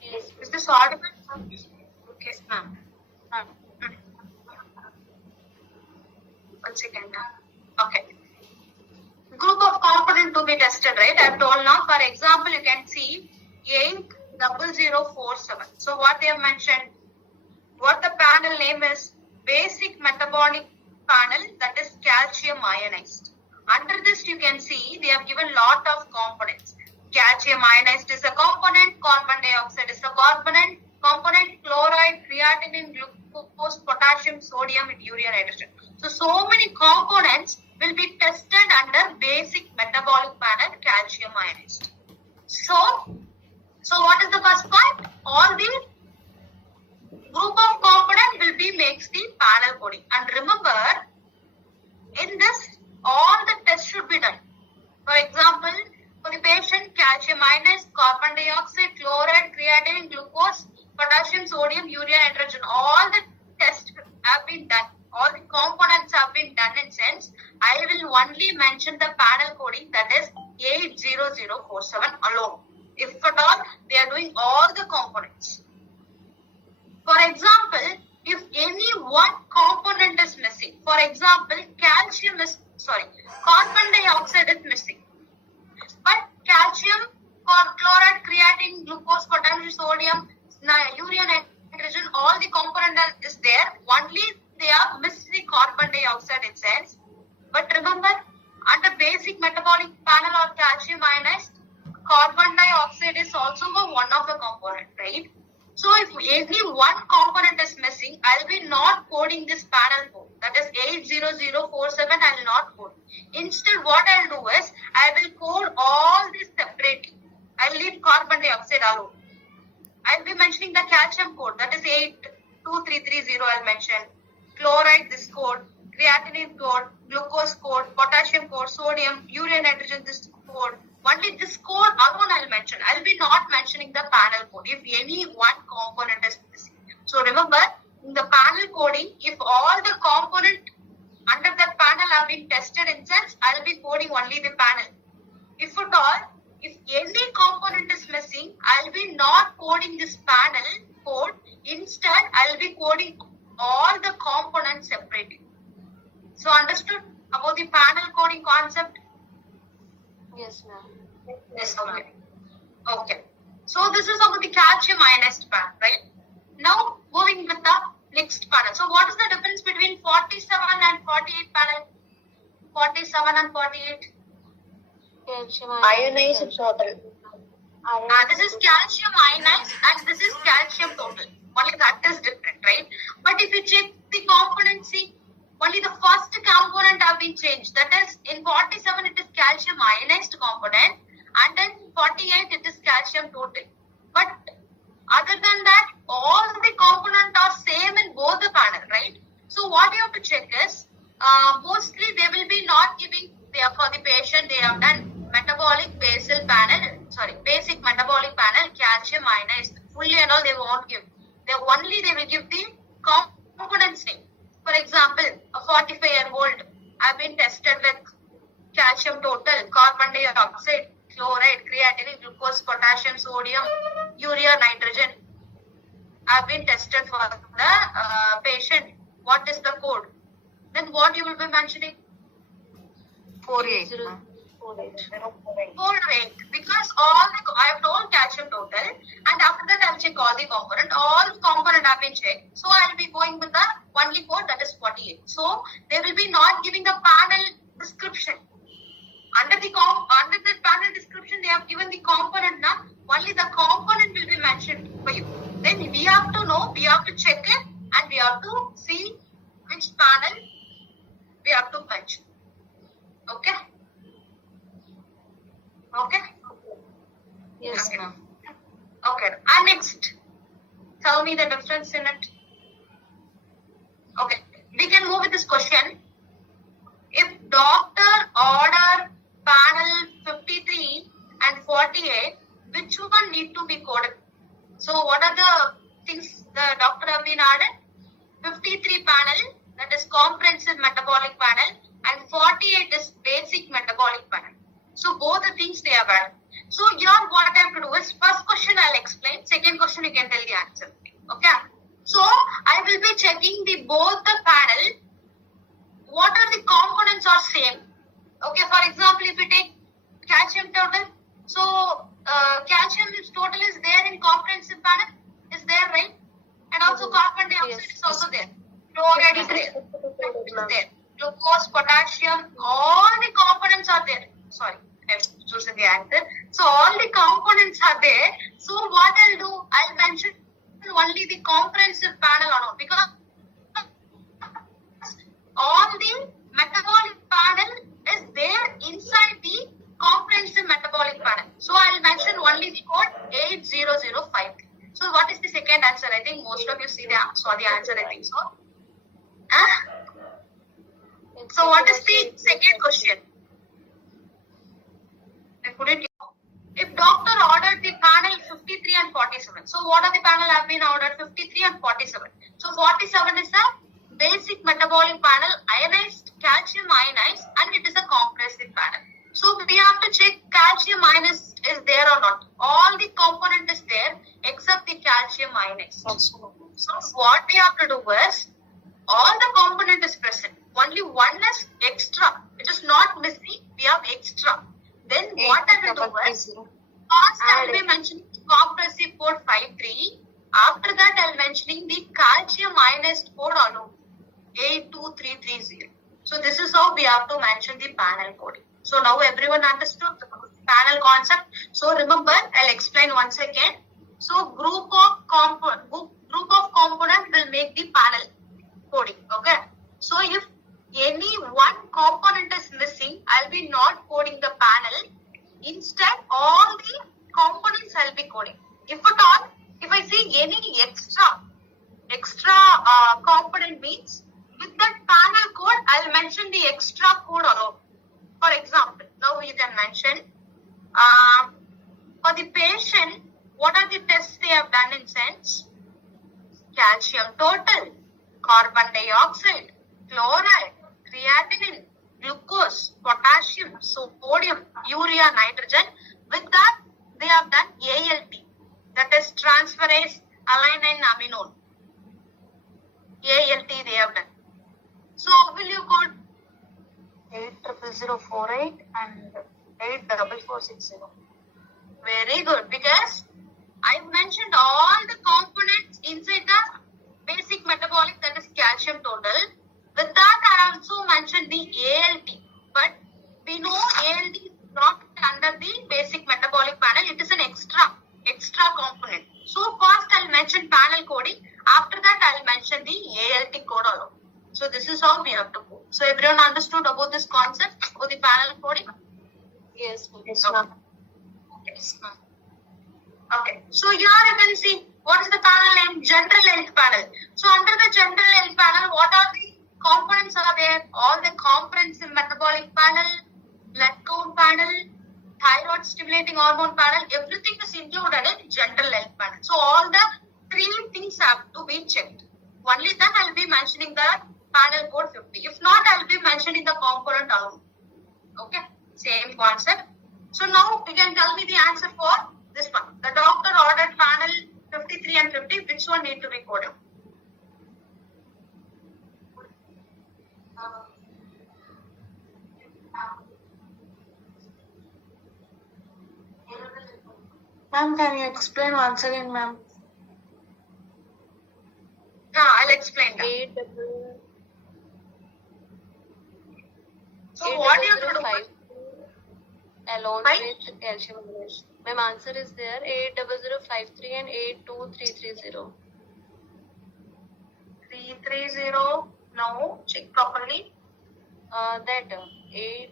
Yes. Is this audible? Okay, ma'am. One second. Okay. Group of component to be tested, right? I have told now. For example, you can see 80047. So what they have mentioned, what the panel name is, basic metabolic panel, that is calcium ionized. Under this, you can see they have given lot of components. Calcium ionized is a component, carbon dioxide is a component, chloride, creatinine, glucose, potassium, sodium, and urea, nitrogen. So many components will be tested under basic metabolic panel, calcium ionized. So what is the first point? All the group of component will be makes the panel coding. And remember, in this, all the tests should be done. For example, for the patient, calcium ionized, carbon dioxide, chloride, creatinine, glucose, potassium, sodium, urea, nitrogen, all the tests have been done. All the components have been done in sense. I will only mention the panel coding, that is 80047 alone. If at all, they are doing all the components. For example, if any one component is missing, for example, carbon dioxide is missing, but calcium, chloride, creatinine, glucose, potassium, sodium, urea, nitrogen, all the component is there. Only they are missing carbon dioxide in sense. But remember, under basic metabolic panel or calcium ionized, carbon dioxide is also one of the component, right? So if any one component is missing, I will be not coding this panel code. That is 80047, I will not code. Instead, what I will do is, I will code all these separately. I will leave carbon dioxide alone. I will be mentioning the calcium code. That is 82330, I will mention. Chloride, this code. Creatinine code. Glucose code. Potassium code. Sodium. Urea, nitrogen, this code. Only this code alone I will mention. I will be not mentioning the panel code if any one component is missing. So remember, in the panel coding, if all the component under that panel have been tested in sense, I will be coding only the panel. If at all, if any component is missing, I will be not coding this panel code. Instead, I will be coding all the components separately. So understood about the panel coding concept? Yes, ma'am. Yes, okay. Okay. So this is about the calcium ionized panel, right? Now moving with the next panel. So what is the difference between 47 and 48 panel? 47 and 48? Calcium Ionized total. This is calcium ionized and this is calcium total. Only that is different, right? But if you check the componency, only the first component have been changed. That is, in 47 it is calcium ionized component, and then 48 it is calcium total. But other than that, all the components are same in both the panel, right? So what you have to check is, mostly they will be not giving, for the patient they have done basic metabolic panel, calcium ionized. Fully and all they won't give. They will give the components name. For example, a 45-year-old have been tested with calcium total, carbon dioxide, chloride, creatinine, glucose, potassium, sodium, urea, nitrogen have been tested for the patient. What is the code? Then what you will be mentioning? 48. 48. Because I have told calcium total, and after that I will check all the component. All component have been checked. So I will be going with the only code, that is 48. So they will be not giving the panel description. Under the panel description, they have given the component now. Only the component will be mentioned for you. Then we have to know, we have to check it, and we have to see which panel we have to mention. Okay? Okay? Yes, Okay. ma'am. Okay. And next, tell me the difference in it. Okay. We can move with this question. If doctor order panel 53 and 48, which one need to be coded? So what are the things the doctor have been added? 53 panel, that is comprehensive metabolic panel, and 48 is basic metabolic panel. So both the things they have added. So here what I have to do is, first question I'll explain, second question you can tell the answer. Okay. So I will be checking both the panel. What are the components are same? Okay, for example, if you take calcium total, so calcium total is there in comprehensive panel, is there, right? And also carbon dioxide is also there. Chloride is there. Glucose, potassium, all the components sorry, I've chosen the answer. So all the components are there. So what I'll do, I'll mention only the comprehensive panel or not, because all the metabolic panel is there inside the comprehensive metabolic panel. So I'll mention only the code 80053. So what is the second answer? I think most of you saw the answer, I think so. So what is the second question? I put it. If doctor ordered the panel 53 and 47, so what are the panel have been ordered? 53 and 47. So 47 is the basic metabolic panel, ionized, calcium ionized, and it is a comprehensive panel. So we have to check calcium ionized is there or not. All the component is there except the calcium ionized. So what we have to do is, all the component is present. Only one is extra. It is not missing. We have extra. Then what I will do is, first I will be mentioning compressive code 53. After that I will mentioning the calcium ionized code alone, 82330. So this is how we have to mention the panel code. So now everyone understood the panel concept. So remember, I'll explain once again. So group of component will make the panel coding. Okay. So if any one component is missing, I'll be not coding the panel. Instead, all the components I'll be coding. If at all, if I see any extra component means, with that panel code, I'll mention the extra code alone. For example, now you can mention, for the patient, what are the tests they have done in sense? Calcium total, carbon dioxide, chloride, creatinine, glucose, potassium, sodium, urea, nitrogen. With that, they have done ALT, that is transferase alanine aminone. ALT they have done. So will you code 80048 and 84460? Very good, because I mentioned all the components inside the basic metabolic, that is calcium total. With that, I also mentioned the ALT, but we know ALT is not under the basic metabolic panel. It is an extra component. So first I'll mention panel coding. After that, I'll mention the ALT code alone. So this is how we have to go. So everyone understood about this concept of the panel coding? Yes, ma'am. Yes, ma'am. Okay. So here you can see what is the panel name? General health panel. So under the general health panel, what are the components are there? All the comprehensive metabolic panel, blood count panel, thyroid stimulating hormone panel, everything is included in general health panel. So all the three things have to be checked. Only then I will be mentioning the panel code 50. If not, I will be mentioning the component alone. Okay, same concept. So now you can tell me the answer for this one. The doctor ordered panel 53 and 50. Which one need to be coded? Ma'am, can you explain once again, ma'am? I'll explain that. So what you have to do? Along Right? with calcium ionized. Ma'am, answer is there 80053 and 82330. 330. No, check properly. That 8.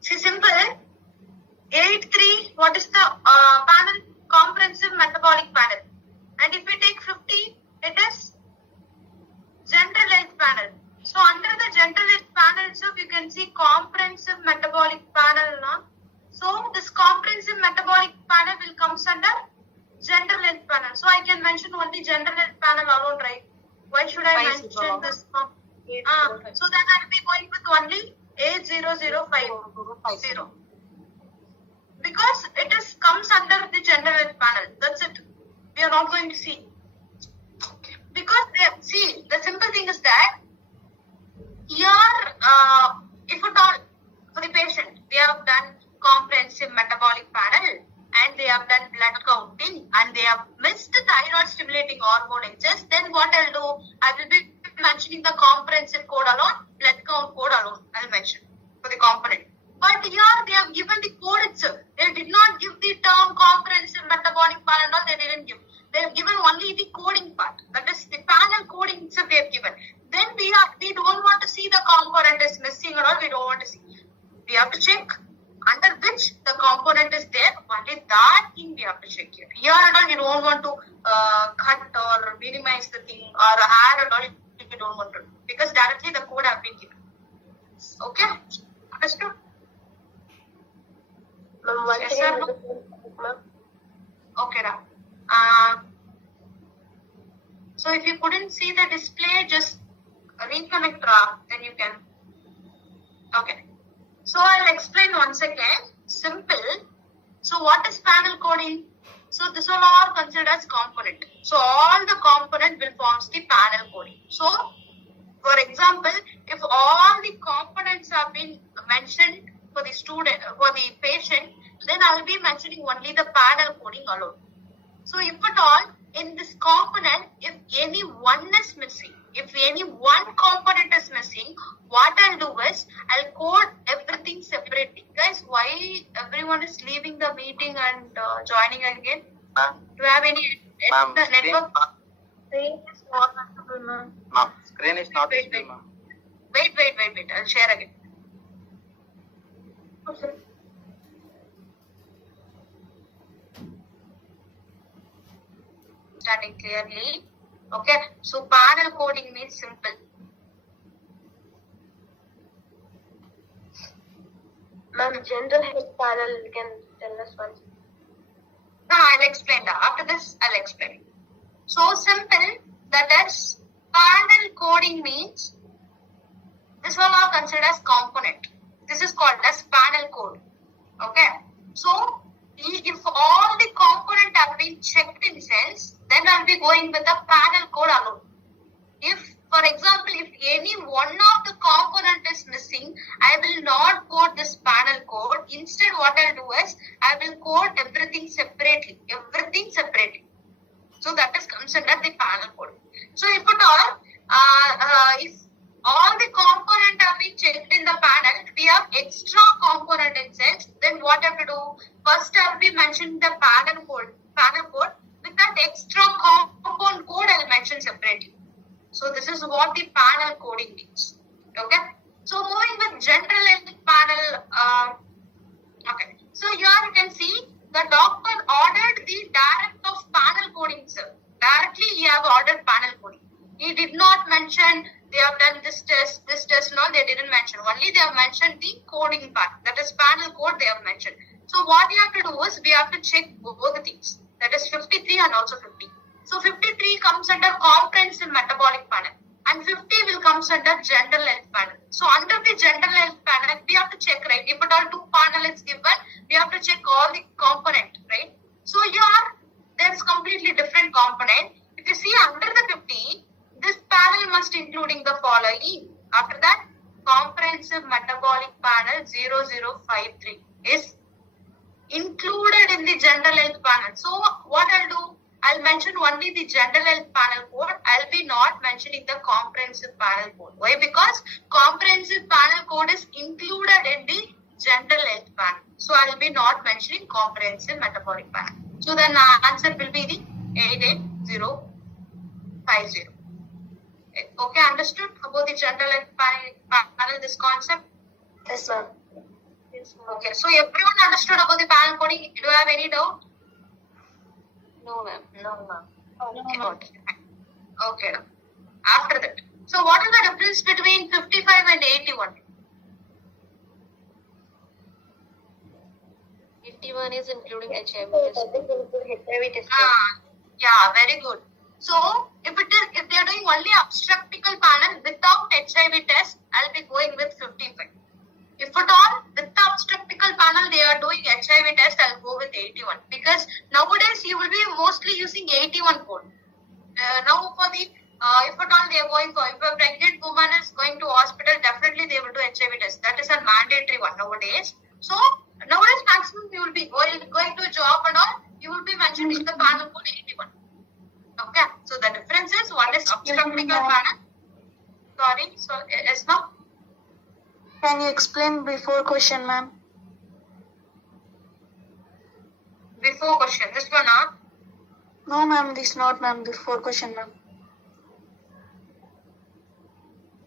See, simple. 83. What is the panel? Comprehensive metabolic panel. And if we take 50, it is general health panel. So under the general health panel itself, you can see comprehensive metabolic panel. No? So this comprehensive metabolic panel will come under general health panel. So I can mention only general health panel alone, right? Why should I mention this? So then I will be going with only 80050. Because it is comes under the general health panel. That's it. We are not going to see. Because see, the simple thing is that here, if at all, for the patient, they have done comprehensive metabolic panel and they have done blood counting and they have missed the thyroid stimulating hormone excess, then what I'll do, I will be mentioning the comprehensive code alone, blood count code alone. I'll mention for the component. But here they have given the code itself. They did not give the term comprehensive metabolic panel and all. They didn't give. They have given only the coding part. That is the panel coding itself they have given. Then we don't want to see the component is missing or all. We don't want to see. We have to check under which the component is there. Only that thing we have to check here. Here and all we don't want to cut or minimize the thing or add and all. We don't want to do because directly the code have been given. Okay, understood? Ma'am, once Yes, again, sir. ma'am. Okay, so if you couldn't see the display, just reconnect, then you can. Okay. So I'll explain once again. Simple. So what is panel coding? So this will all considered as component. So all the component will forms the panel coding. So for example, if all the components have been mentioned for the student, for the patient, then I'll be mentioning only the panel coding alone. So if at all, in this component, if any one is missing, if any one component is missing, what I'll do is, I'll code everything separately. Guys, why everyone is leaving the meeting and joining again? Ma'am, Do you have any Ma'am, network? Screen is not visible, ma'am. ma'am, screen is not Wait, visible, ma'am. Wait. I'll share again. Okay. Standing clearly. Okay. So panel coding means simple. Ma'am, general health panel, you can tell us once. No, I'll explain that. After this, I'll explain. So simple. That is panel coding means this one are considered as component. This is called as panel code. Okay. So if all the component have been checked in cells, then I'll be going with the panel code alone. If, for example, if any one of the component is missing, I will not code this panel code. Instead, what I'll do is, I will code everything separately. So that is comes under the panel code. So if at all, if all the component have been checked in the panel, we have extra component in cells, then what I have to do? First, I will be mentioning the panel code. With that extra component code, I will mention separately. So this is what the panel coding means. Okay. So moving with general health panel. Okay. So here you can see the doctor ordered the direct of panel coding itself. Directly he have ordered panel coding. He did not mention they have done this test, no, they didn't mention. Only they have mentioned the coding part. That is panel code they have mentioned. So what we have to do is we have to check both the things. That is 53 and also 50. So 53 comes under comprehensive metabolic panel and 50 will comes under general health panel. So under the general health panel, we have to check, right? If at all two panel is given, we have to check all the component, right? So here, there is completely different component. If you see under the 50, this panel must including the following. After that, comprehensive metabolic panel 0053 is included in the general health panel. So what I'll do, I'll mention only the general health panel code. I'll be not mentioning the comprehensive panel code. Why? Because comprehensive panel code is included in the general health panel. So I'll be not mentioning comprehensive metabolic panel. So then answer will be the 88050. Okay, understood about the general health panel, this concept? Yes, ma'am. Yes, ma'am. Okay, so everyone understood about the panel coding. Do you have any doubt? No, ma'am. No, ma'am. Okay. After that. So what is the difference between 55 and 81? 51 is including HIV I test. think we will do HIV testing. Yeah, very good. So if they are doing only obstructical panel without HIV test, I'll be going with 55. If at all with the obstructical panel they are doing HIV test, I'll go with 81 because nowadays you will be mostly using 81 code. Now for the if at all they are going for, if a pregnant woman is going to hospital, definitely they will do HIV test. That is a mandatory one nowadays. So nowadays maximum you will be going to job and all, you will be mentioning the panel code 81. Okay, so the difference is one is obstructical panel. So, yes, ma'am? Can you explain before question, ma'am? Before question, this one, huh? No, ma'am, this not, ma'am. Before question, ma'am.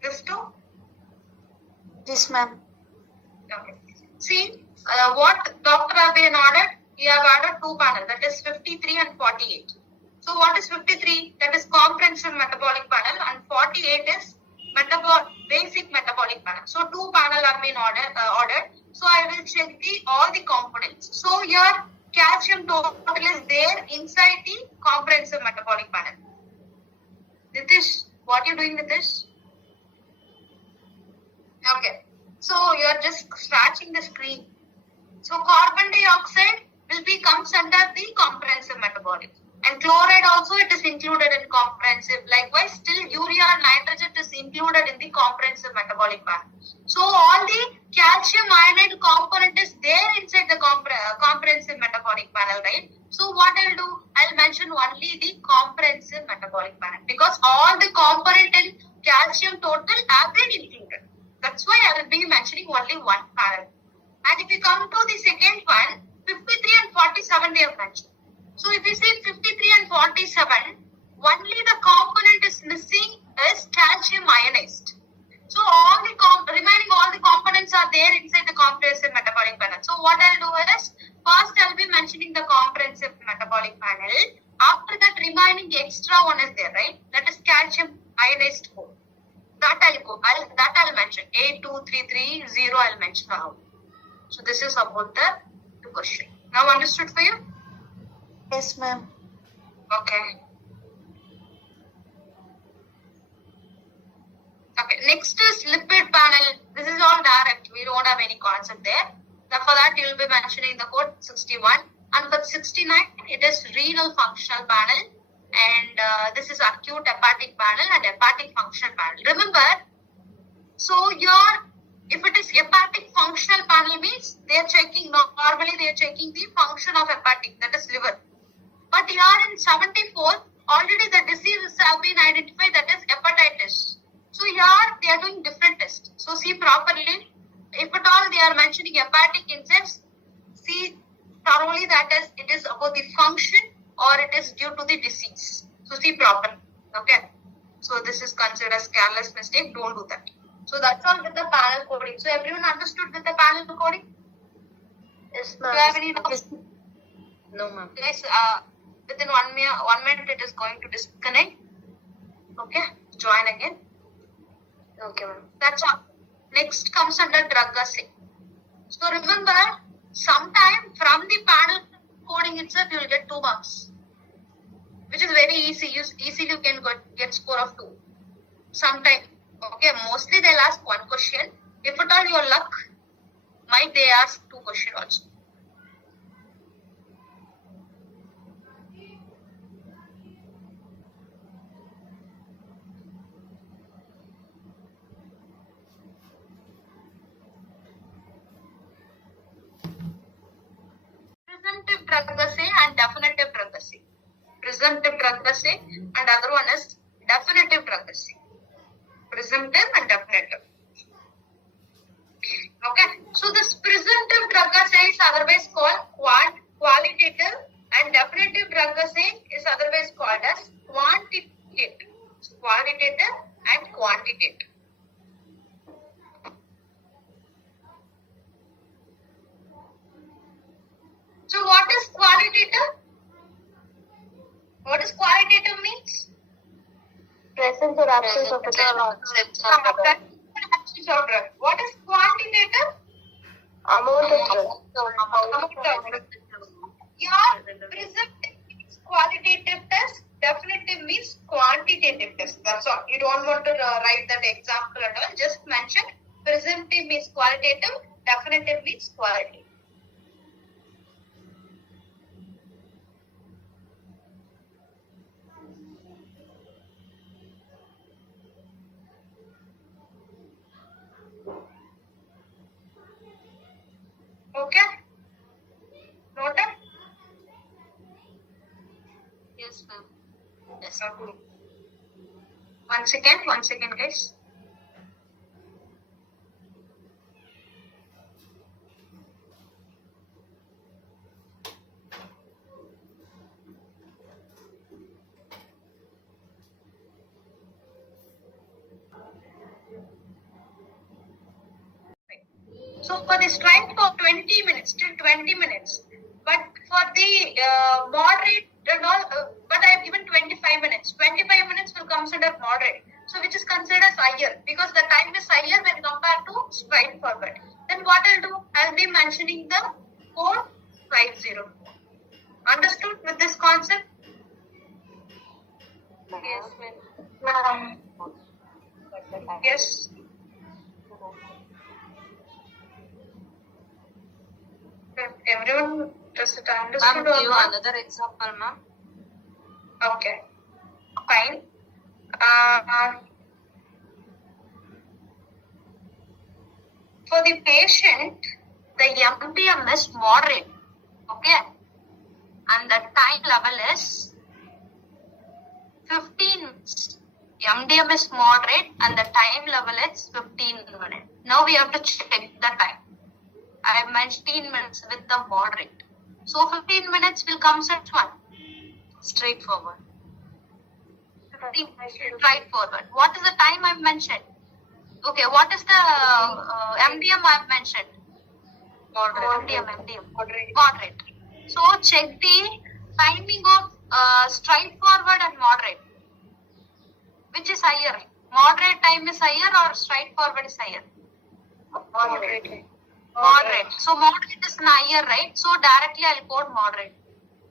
This two? This, ma'am. Okay. See, what Dr. Abhay ordered? He have ordered two panel, that is 53 and 48. So what is 53? That is comprehensive metabolic panel, and 48 is basic metabolic panel. So two panel are being ordered. So I will check all the components. So your calcium total is there inside the comprehensive metabolic panel. Nitish, what are you doing with this? Okay. So you are just scratching the screen. So carbon dioxide comes under the comprehensive metabolic. And chloride also it is included in comprehensive. Likewise, still urea and nitrogen is included in the comprehensive metabolic panel. So all the calcium iodide component is there inside the comprehensive metabolic panel, right? So what I'll do, I'll mention only the comprehensive metabolic panel because all the component in calcium total have been included. That's why I will be mentioning only one panel. And if you come to the second one, 53 and 47 they have mentioned. So if you say 53 and 47, only the component is missing is calcium ionized. So all the remaining all the components are there inside the comprehensive metabolic panel. So what I'll do is, first I'll be mentioning the comprehensive metabolic panel. After that, remaining extra one is there, right? That is calcium ionized coal. That I'll mention. 82330 I'll mention now. So this is about the question. Now understood for you? Yes, ma'am. Okay. Okay. Next is lipid panel. This is all direct. We don't have any concept there. For that, you will be mentioning the code 61. And for 69, it is renal functional panel. And this is acute hepatic panel and hepatic functional panel. Remember, so if it is hepatic functional panel means they are checking, normally they are checking the function of hepatic, that is liver. But here in 74, already the diseases have been identified, that is hepatitis. So here they are doing different tests. So see properly, if at all they are mentioning hepatic insights, see thoroughly that is, it is about the function or it is due to the disease. So see properly, okay? So this is considered as careless mistake, don't do that. So that's all with the panel coding. So everyone understood with the panel coding? Yes, Do you have any doubts? No, ma'am. Guys, within 1 minute it is going to disconnect. Okay, join again. Okay, ma'am. That's all. Next comes under drug assay. So remember, sometime from the panel coding itself you will get 2 marks, which is very easy. Easily you can get score of 2. Sometime, okay, mostly they'll ask 1 question. If at all your luck, might they ask 2 questions also. Presumptive drug assay and definitive drug assay. Presumptive drug assay and other one is definitive drug assay. Presumptive and definitive. Okay. So this presumptive drug assay is otherwise called qualitative and definitive drug assay is otherwise called as quantitative. So qualitative and quantitative. So what is qualitative? What does qualitative means? Presence or absence of a drug. Absence of drug. What is quantitative? Amount of drug. Your presumptive means qualitative test, definitive means quantitative test. That's all. You don't want to write that example at all. Just mention presumptive means qualitative, definitive means qualitative. Okay? Noted? Yes, ma'am. Yes. Okay. One second, guys. So for the strike for 20 minutes till 20 minutes. But for the moderate and all, but I have given 25 minutes. 25 minutes will consider moderate. So which is considered as higher because the time is higher when compared to strike forward. Then what I'll do? I'll be mentioning the code 50. Understood with this concept? Yes, Ma'am. Yes. Everyone does it understood ma'am, or give not? another example, ma'am. Okay. Fine. For the patient, the MDM is moderate. Okay. And the time level is 15 minutes. MDM is moderate and the time level is 15 minutes. Now we have to check the time. I have mentioned 15 minutes with the moderate. So 15 minutes will come at one. Straightforward. Straightforward. What is the time I've mentioned? Okay, what is the MDM I've mentioned? Moderate. MDM. Moderate. So check the timing of straightforward and moderate. Which is higher? Moderate time is higher or straightforward is higher? Moderate. Moderate. So moderate is higher, right? So directly I'll code moderate.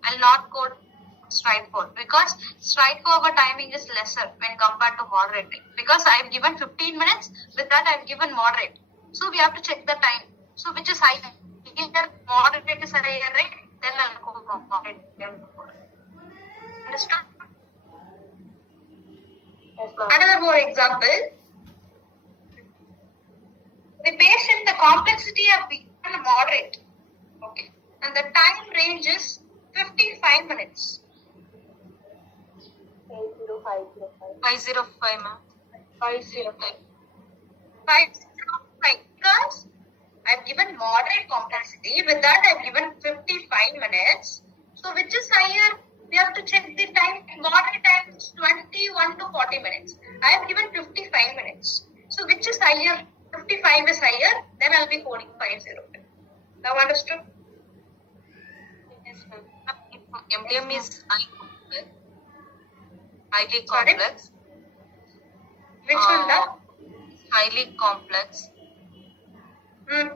I'll not code straightforward because straightforward timing is lesser when compared to moderate. Because I've given 15 minutes, with that I've given moderate. So we have to check the time. So which is higher? Either moderate is higher, right? Then I'll code moderate. Understood? Yes, ma'am. Another more example. The patient, the complexity have become moderate. Okay. And the time range is 55 minutes. 505, ma'am. 505. 505. Because I've given moderate complexity. With that, I've given 55 minutes. So, which is higher? We have to check the time. Moderate time is 21 to 40 minutes. I have given 55 minutes. So, which is higher? 55 is higher. Then I'll be coding 505. Now, understood? Yes, ma'am. MDM is highly Sorry? complex. Which one? That? Highly complex. Hmm.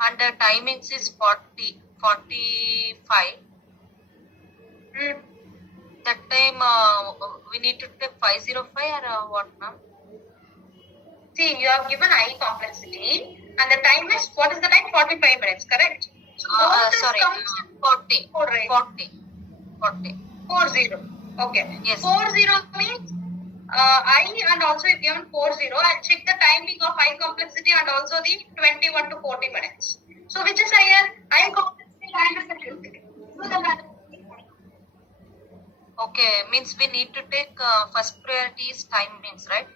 And the timings is 45. Hmm. That time we need to take 505 or what, ma'am? See, you have given high complexity, and the time is, what is the time? 45 minutes, correct? So, both this Sorry, comes 40. 40. 40. Okay. Yes. 40 means I and also if given 40, I'll check the timing of high complexity and also the 21 to 40 minutes. So, which is higher? High complexity and complexity. Okay, means we need to take first priority is time means, right?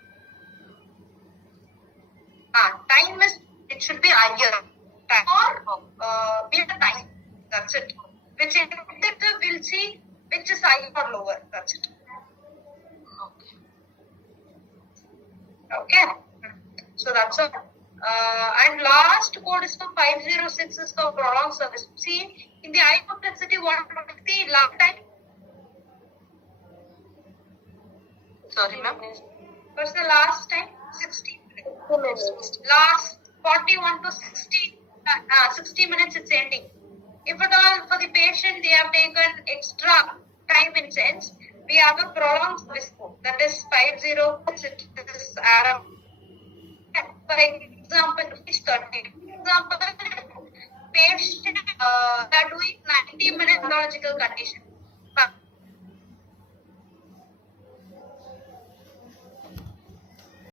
Time is, it should be higher. Or we have time. That's it. Which indicator will see which is higher or lower. That's it. Okay. Okay. So that's all. And last code is for 506 is for prolonged service. See, in the high complexity, what is the last time? Sorry, ma'am. What's the last time? 60 minutes. Last 41 to 60 minutes it's ending. If at all for the patient they have taken extra time in sense, we have a prolonged service code. That is 50. It is Arab. For example, page 30. Example, patient they are doing 90-minute neurological condition.